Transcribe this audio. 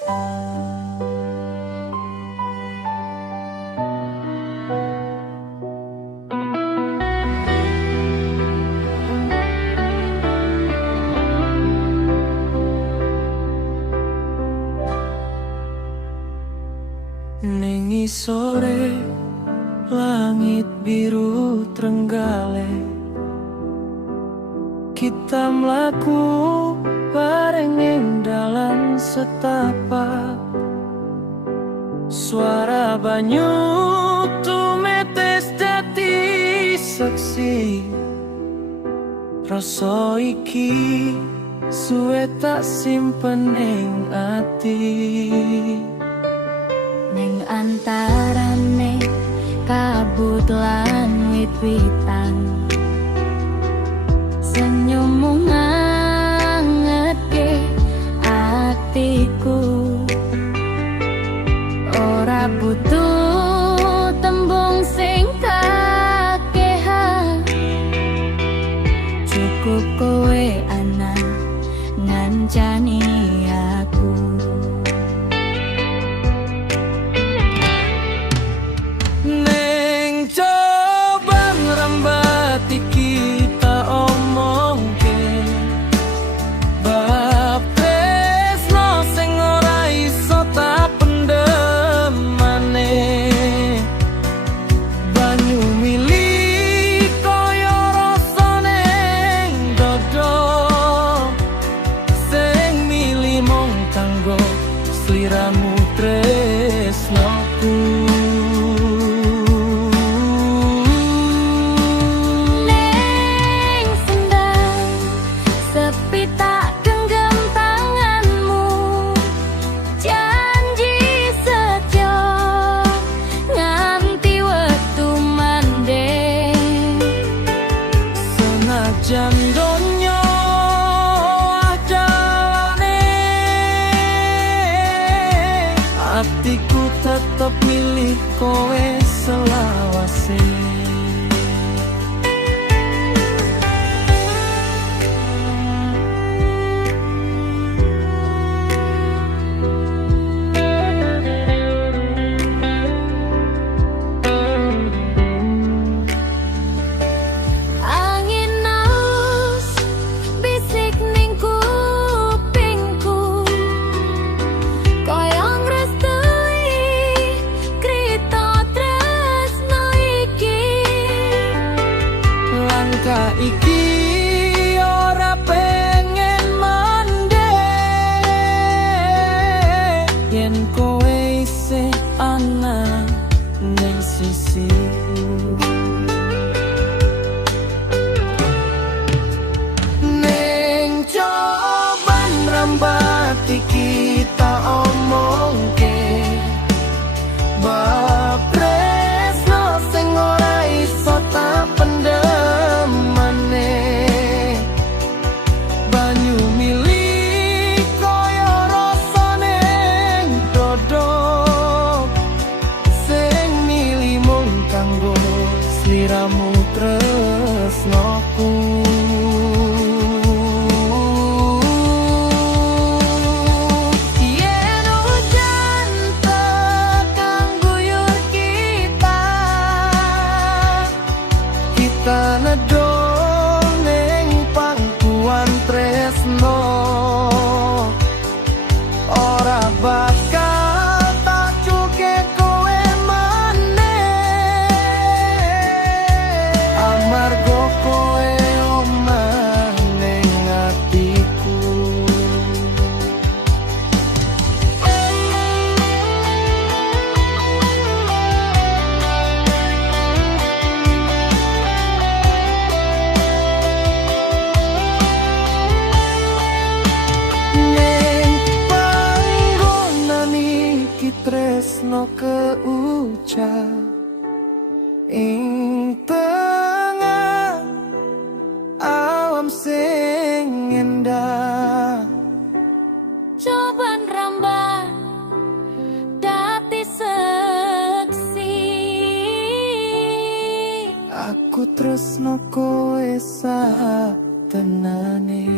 Ning sore langit biru Trenggalek, kita mlaku bareng ing dalan setapak. Suara banyu tumetes dadi saksi, rasa iki suwe tak simpen ing ati. Ning antarane kabut lan wit-witan, senyummu ngangetke atiku. Ora butuh tembung sing kakehan, cukup kowe ana ngancani aku. Neng coba ngrembati kita omongke bab tresno sing ora iso tak pendem maneh. Banyu mili kaya rasane dodo, sing mili mung kanggo sliramu tresnoku. Jan donya adane, atiku tetep milih kowe selawase. Iki ora pengen mandek yen kowe isih ana ning sisiku. Ning coba nrembati kita omongke bab tresno sing ora iso tak pendem. Sliramu tresnoku. Yen hujan tekan guyur kita nedol ning pangkuan tresno. Ora bakal tak cuke kowe amarga kowe omah ning atiku. Ning panggonan iki tresno keucap ing sing endah. Coba nrambah dadi seksi, aku tresno kowe sak tenane.